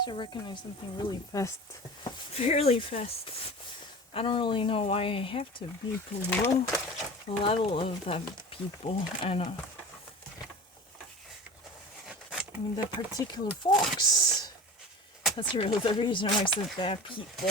actually recognize something really fast. Fairly fast. I don't really know why I have to be below the level of the people. And, I mean, that particular fox. That's really the reason why I said that people.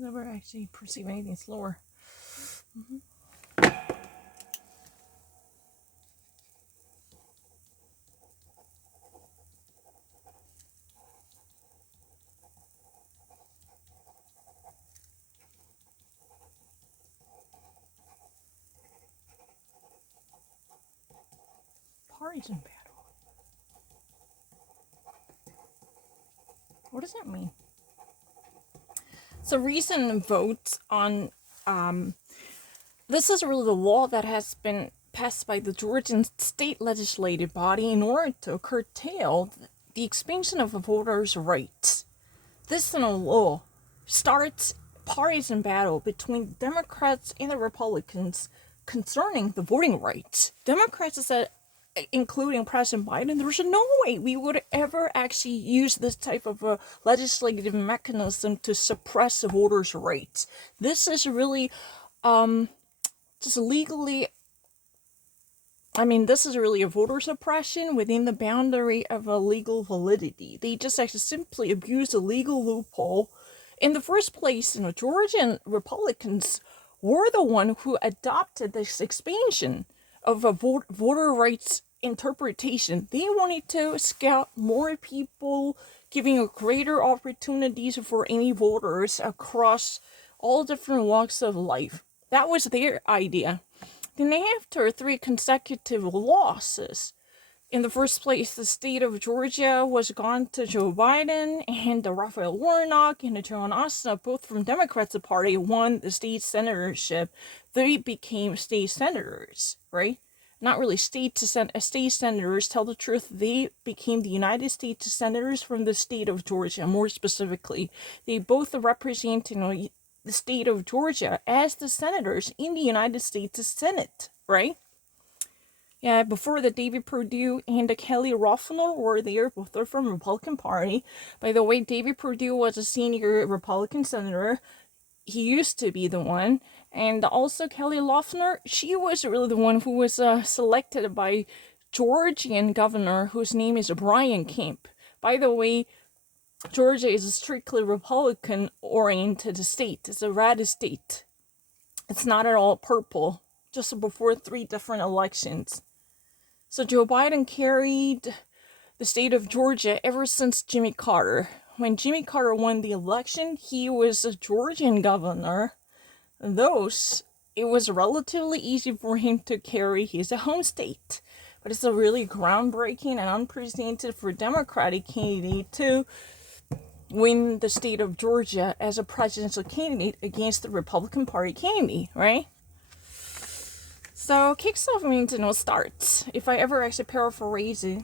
Never actually perceive anything slower. Parties in battle. What does that mean? So recent votes on this is really the law that has been passed by the Georgian state legislative body in order to curtail the expansion of voters' rights. This law starts partisan battle between Democrats and the Republicans concerning the voting rights. Democrats said, including President Biden, there's no way we would ever actually use this type of a legislative mechanism to suppress the voters' rights. This is really just legally, this is really a voter suppression within the boundary of a legal validity. They just actually simply abuse the legal loophole. In the first place, Georgian Republicans were the one who adopted this expansion of a voter rights interpretation. They wanted to scout more people, giving a greater opportunities for any voters across all different walks of life. That was their idea. Then after 3 consecutive losses, in the first place, the state of Georgia was gone to Joe Biden, and Raphael Warnock and John Ossoff, both from Democrats party, won the state senatorship. They became state senators, right? Not really state senators. Tell the truth, they became the United States senators from the state of Georgia. More specifically, they both represent, the state of Georgia as the senators in the United States Senate, right? Yeah, before the David Perdue and the Kelly Loeffler were there, both are from Republican Party. By the way, David Perdue was a senior Republican senator. He used to be the one. And also Kelly Loeffler, she was really the one who was selected by Georgian governor whose name is Brian Kemp. By the way, Georgia is a strictly Republican-oriented state. It's a red state. It's not at all purple. Just before 3 different elections. So Joe Biden carried the state of Georgia ever since Jimmy Carter. When Jimmy Carter won the election, he was a Georgian governor. Thus, it was relatively easy for him to carry his home state. But it's a really groundbreaking and unprecedented for a Democratic candidate to win the state of Georgia as a presidential candidate against the Republican Party candidate, right? So, kicks off means starts. If I ever actually paraphrase it,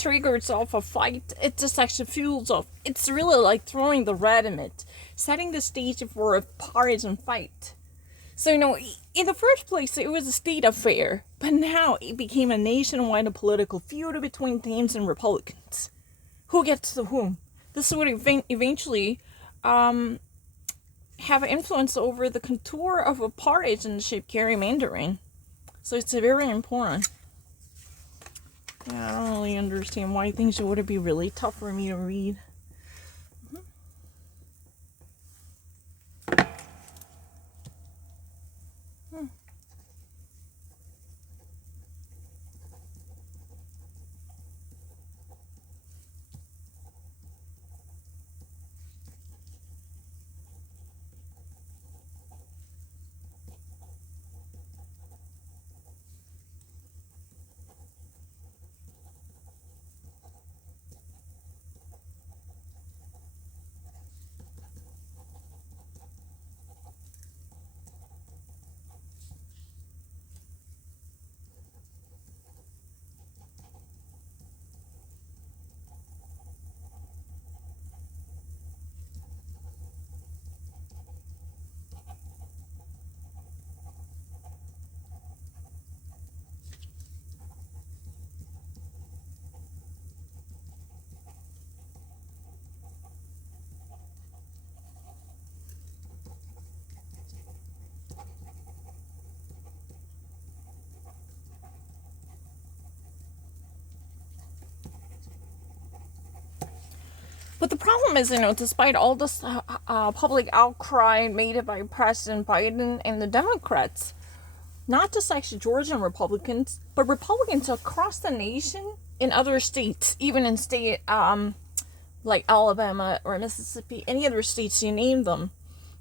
triggers off a fight, it just actually fuels off. It's really like throwing the red in it, setting the stage for a partisan fight. So, in the first place, it was a state affair, but now it became a nationwide political feud between Dems and Republicans. Who gets to whom? This would eventually have influence over the contour of a partisanship gerrymandering. So it's very important. Yeah, I don't really understand why things would be really tough for me to read. But the problem is, despite all this public outcry made by President Biden and the Democrats, not just actually Georgian Republicans, but Republicans across the nation in other states, even in state like Alabama or Mississippi, any other states you name them,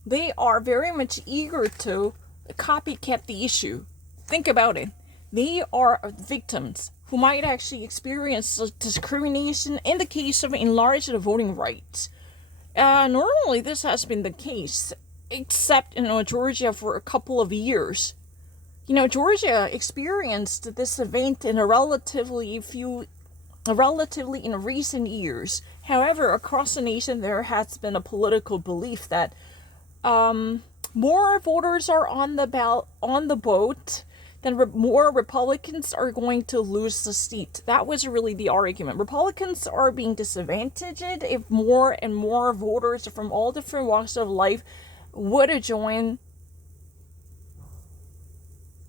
they are very much eager to copycat the issue. Think about it. They are victims who might actually experience discrimination in the case of enlarged voting rights. Normally, this has been the case, except in Georgia for a couple of years. Georgia experienced this event in relatively in recent years. However, across the nation, there has been a political belief that more voters are on the boat, then more Republicans are going to lose the seat. That was really the argument. Republicans are being disadvantaged if more and more voters from all different walks of life would join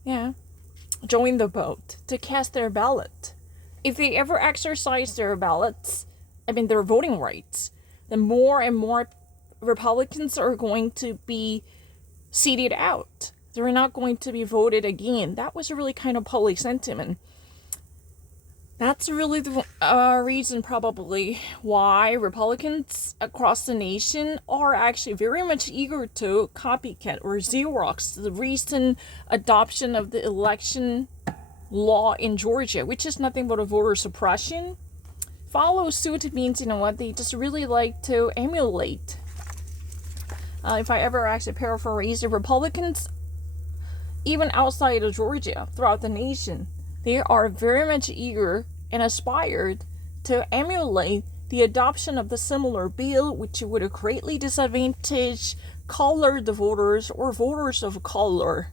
the vote to cast their ballot. If they ever exercise their their voting rights, then more and more Republicans are going to be seated out. They're not going to be voted again. That was really kind of public sentiment. That's really the reason probably why Republicans across the nation are actually very much eager to copycat or Xerox the recent adoption of the election law in Georgia, which is nothing but a voter suppression. Follow suit means, they just really like to emulate. If I ever actually paraphrase, the Republicans, even outside of Georgia, throughout the nation, they are very much eager and aspired to emulate the adoption of the similar bill, which would greatly disadvantage colored voters or voters of color.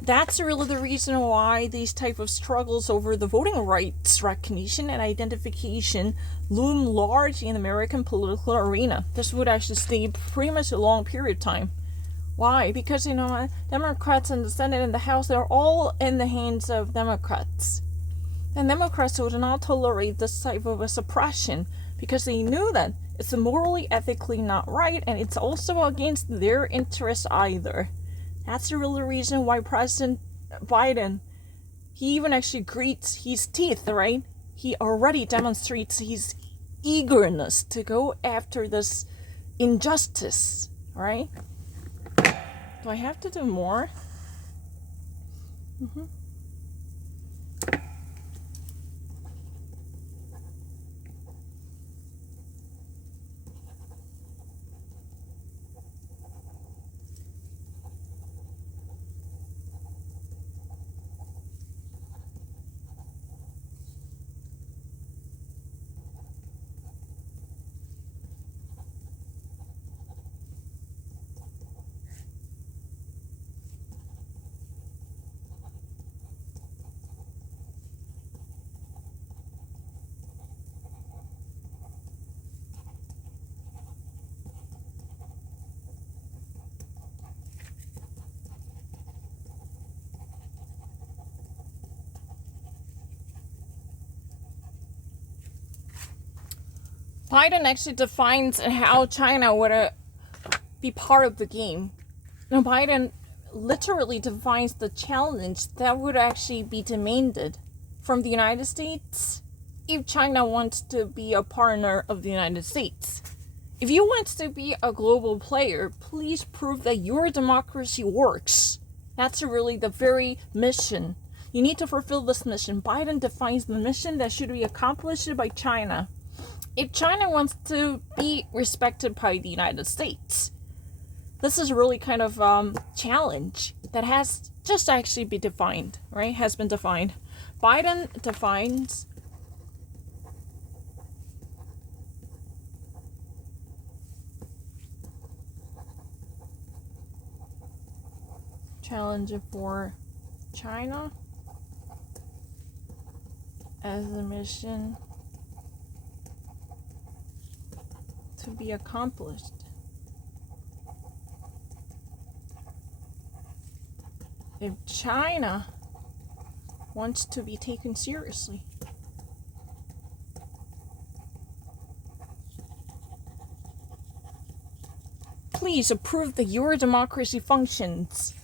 That's really the reason why these type of struggles over the voting rights recognition and identification loom large in the American political arena. This would actually stay pretty much a long period of time. Why? Because, Democrats in the Senate and the House, they're all in the hands of Democrats. And Democrats would not tolerate this type of a suppression because they knew that it's morally, ethically not right, and it's also against their interests either. That's the real reason why President Biden, he even actually grits his teeth, right? He already demonstrates his eagerness to go after this injustice, right? Do I have to do more? Biden actually defines how China would be part of the game. Now, Biden literally defines the challenge that would actually be demanded from the United States if China wants to be a partner of the United States. If you want to be a global player, please prove that your democracy works. That's really the very mission. You need to fulfill this mission. Biden defines the mission that should be accomplished by China. If China wants to be respected by the United States, this is really kind of challenge that has just actually been defined, right? Has been defined. Biden defines challenge for China as a mission to be accomplished. If China wants to be taken seriously. Please approve that your democracy functions.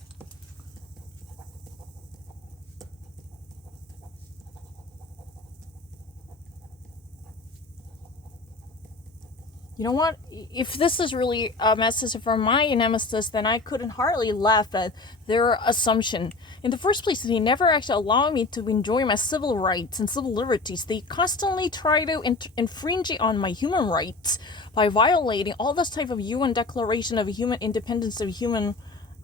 You know what? If this is really a message from my nemesis, then I couldn't hardly laugh at their assumption. In the first place, they never actually allow me to enjoy my civil rights and civil liberties. They constantly try to infringe on my human rights by violating all this type of UN Declaration of Human Independence of Human...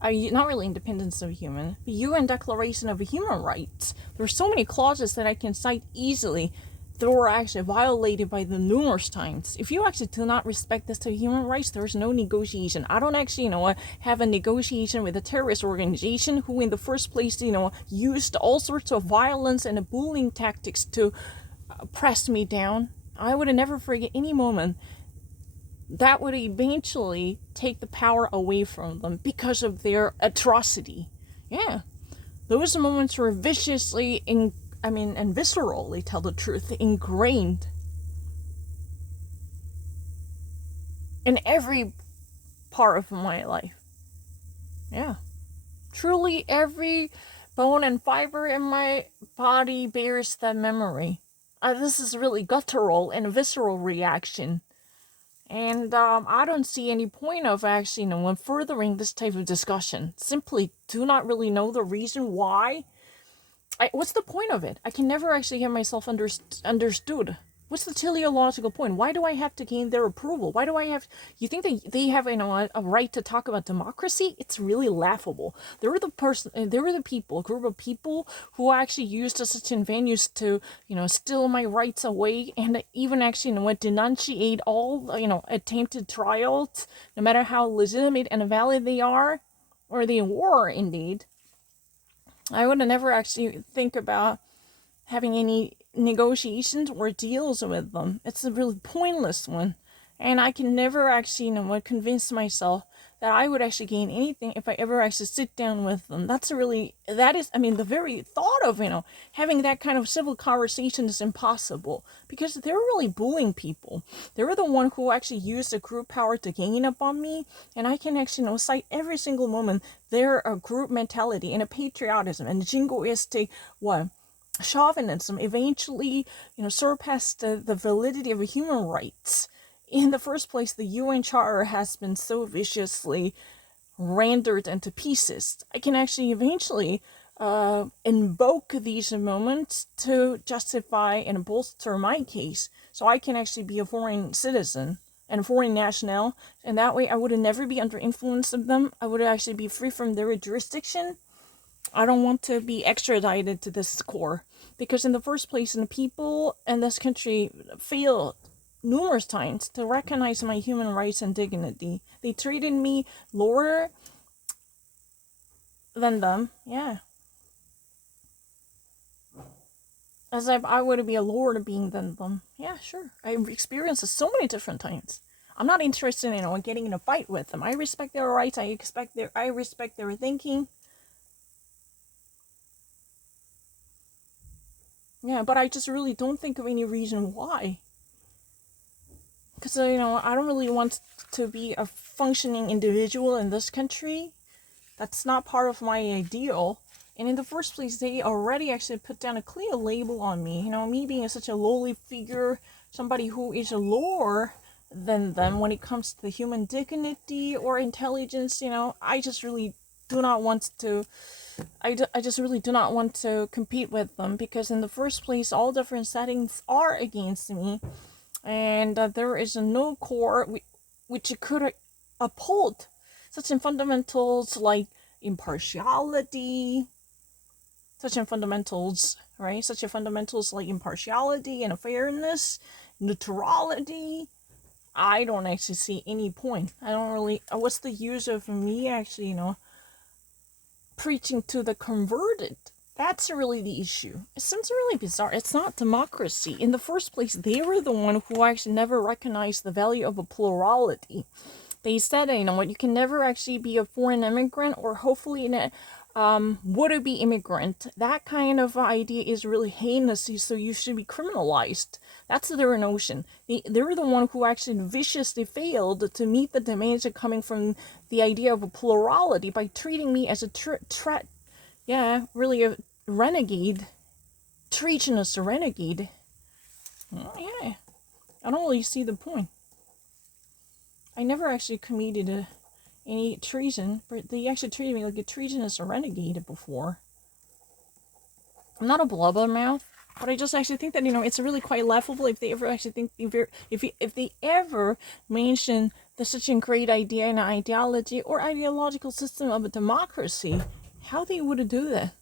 not really independence of human, the UN Declaration of Human Rights. There are so many clauses that I can cite easily that were actually violated by them numerous times. If you actually do not respect this to human rights, there is no negotiation. I don't actually, have a negotiation with a terrorist organization who in the first place, used all sorts of violence and bullying tactics to press me down. I would never forget any moment that would eventually take the power away from them because of their atrocity. Yeah. Those moments were viciously and viscerally, tell the truth, ingrained in every part of my life. Yeah. Truly every bone and fiber in my body bears that memory. This is really guttural and visceral reaction. And I don't see any point of actually, when furthering this type of discussion. Simply do not really know the reason why. What's the point of it? I can never actually have myself understood. What's the teleological point? Why do I have to gain their approval? Why do I have... You think that they have a right to talk about democracy? It's really laughable. There were the people, a group of people who actually used such venues to, steal my rights away and even actually, denunciate all, attempted trials, no matter how legitimate and valid they are, or they were indeed. I would never actually think about having any negotiations or deals with them. It's a really pointless one. And I can never actually, convince myself that I would actually gain anything if I ever actually sit down with them. The very thought of, having that kind of civil conversation is impossible. Because they're really bullying people. They were the one who actually used the group power to gain up on me. And I can actually, cite every single moment their group mentality and a patriotism and jingoistic, chauvinism eventually, surpassed the validity of human rights. In the first place, the UN Charter has been so viciously rendered into pieces. I can actually eventually invoke these moments to justify and bolster my case, so I can actually be a foreign citizen and foreign national, and that way I would never be under influence of them. I would actually be free from their jurisdiction. I don't want to be extradited to this core, because in the first place, the people in this country failed numerous times to recognize my human rights and dignity. They treated me lower than them, yeah. As if I would be a lower being than them. Yeah, sure. I've experienced it so many different times. I'm not interested in getting in a fight with them. I respect their rights. I respect their thinking. Yeah, but I just really don't think of any reason why. because I don't really want to be a functioning individual in this country. That's not part of my ideal. And in the first place, they already actually put down a clear label on me. Me being such a lowly figure, somebody who is lower than them when it comes to human dignity or intelligence. I just really do not want to. I just really do not want to compete with them, because in the first place, all different settings are against me, and there is no core which could uphold such in fundamentals like impartiality, such in fundamentals, right? Such in fundamentals like impartiality and fairness, neutrality. I don't actually see any point. I don't really. What's the use of me actually, preaching to the converted? That's really the issue. It seems really bizarre. It's not democracy. In the first place, they were the one who actually never recognized the value of a plurality. They said, what, you can never actually be a foreign immigrant or hopefully would-be immigrant. That kind of idea is really heinous, so you should be criminalized. That's their notion. They're the one who actually viciously failed to meet the demands coming from the idea of a plurality by treating me as a really a renegade, treasonous renegade. Yeah, I don't really see the point. I never actually committed any treason, but they actually treated me like a treasonous renegade before. I'm not a blubbermouth, but I just actually think that it's really quite laughable if they ever actually think if they ever mention the such a great idea and ideology or ideological system of a democracy, how they would do that.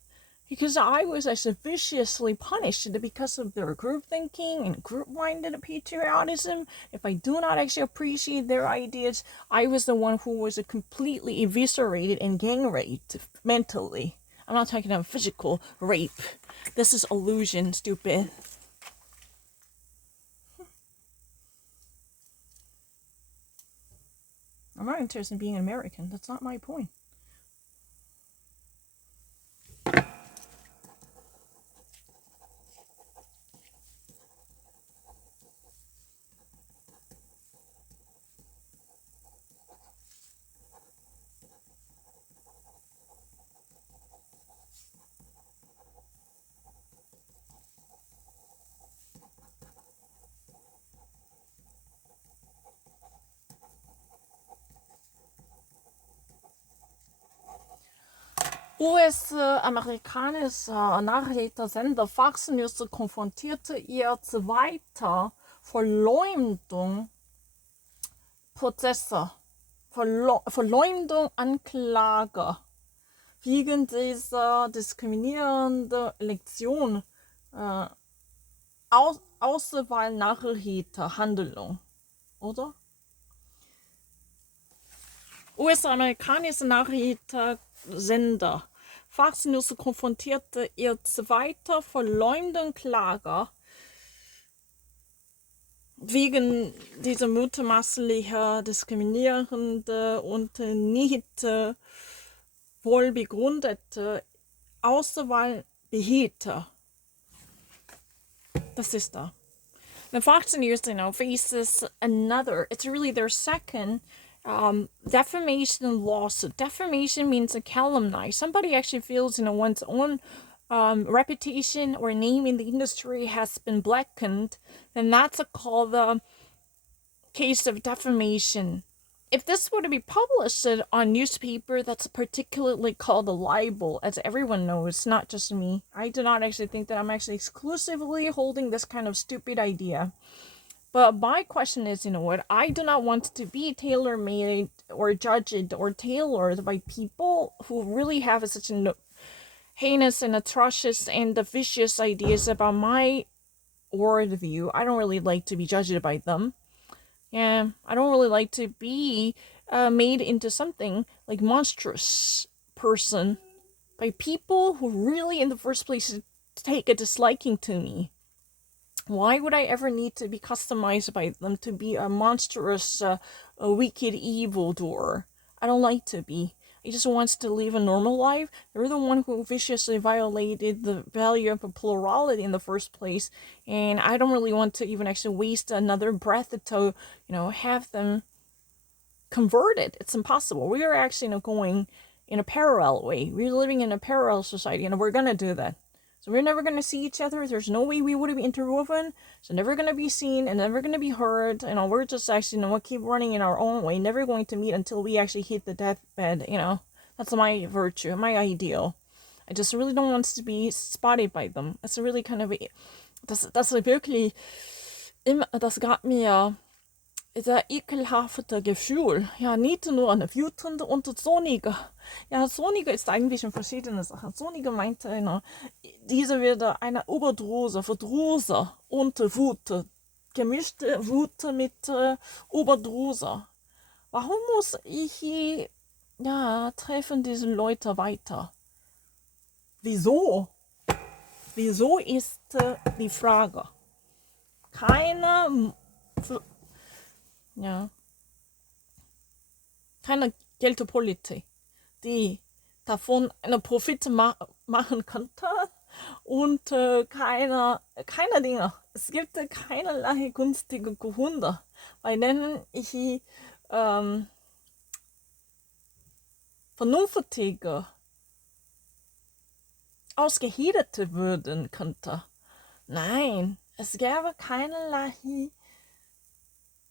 Because I was actually viciously punished because of their group thinking and group-minded patriotism. If I do not actually appreciate their ideas, I was the one who was completely eviscerated and gang raped mentally. I'm not talking about physical rape. This is illusion, stupid. I'm not interested in being an American. That's not my point. US-amerikanischer Nachrichtensender Fox News konfrontierte jetzt weiter Verleumdung Prozesse, Verleumdung Anklage wegen dieser diskriminierenden Elektion, Auswahlnachrichtenhandlung, oder? US-amerikanische Nachrichtensender Fox News konfrontierte jetzt weiter Verleumdungsklage wegen dieser mutmaßlich diskriminierenden und nicht wohlbegründeten Auswahlbehörde. Das ist da. The Fox News, faces another. It's really their second defamation lawsuit. Defamation means a calumny. Somebody actually feels one's own reputation or name in the industry has been blackened, then that's called the case of defamation. If this were to be published on newspaper, that's particularly called a libel, as everyone knows, not just me. I do not actually think that I'm actually exclusively holding this kind of stupid idea. But my question is, I do not want to be tailor-made or judged or tailored by people who really have such heinous and atrocious and vicious ideas about my worldview. I don't really like to be judged by them. Yeah, I don't really like to be made into something like monstrous person by people who really in the first place take a disliking to me. Why would I ever need to be customized by them to be a monstrous, a wicked evildoer? I don't like to be. He just wants to live a normal life. They're the one who viciously violated the value of plurality in the first place. And I don't really want to even actually waste another breath to, have them converted. It's impossible. We are actually going in a parallel way. We're living in a parallel society, and we're going to do that. So we're never going to see each other. There's no way we would be interwoven. So never going to be seen and never going to be heard. We're just actually, we'll keep running in our own way, never going to meet until we actually hit the deathbed, That's my virtue, my ideal. I just really don't want to be spotted by them. That's really kind of, das wirklich, das gab mir sehr ekelhafte Gefühl. Ja, nicht nur eine wütende und sonnige. Ja, sonnige ist eigentlich in verschiedene Sachen. Sonnige meinte, diese wird eine Überdose, Verdruse und Wut. Gemischte Wut mit Überdose. Warum muss ich, treffen diese Leute weiter? Wieso? Wieso ist die Frage. Keine Geldpolitik, die davon eine Profit machen könnte und keine Dinge. Es gibt keinerlei günstige Gründe, bei denen ich vernünftige ausgehedert werden könnte. Nein, es gäbe keinerlei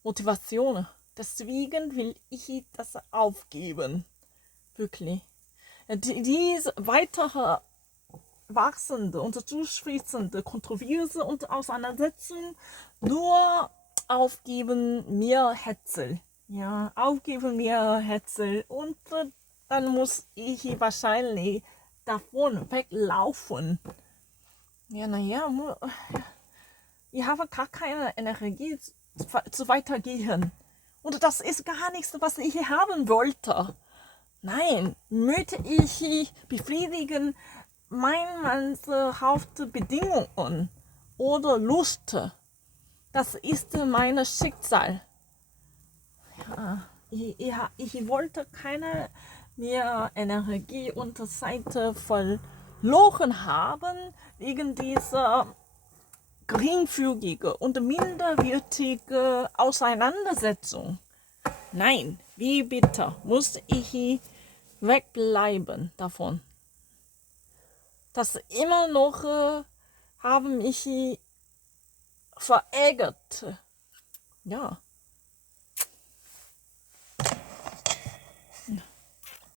Motivation. Deswegen will ich das aufgeben. Wirklich. Diese weitere wachsende und zuspitzende Kontroverse und Auseinandersetzung nur aufgeben mir Hetzel. Ja, aufgeben mir Hetzel. Und dann muss ich wahrscheinlich davon weglaufen. Ja, ich habe gar keine Energie zu weitergehen. Und das ist gar nichts, was ich haben wollte. Nein, möchte ich befriedigen meine Hauptbedingungen oder Lust. Das ist mein Schicksal. Ja, ich wollte keine mehr Energie und Zeit verloren haben wegen dieser geringfügige und minderwertige Auseinandersetzung. Nein, wie bitte muss ich wegbleiben davon? Das immer noch haben mich verärgert. Ja,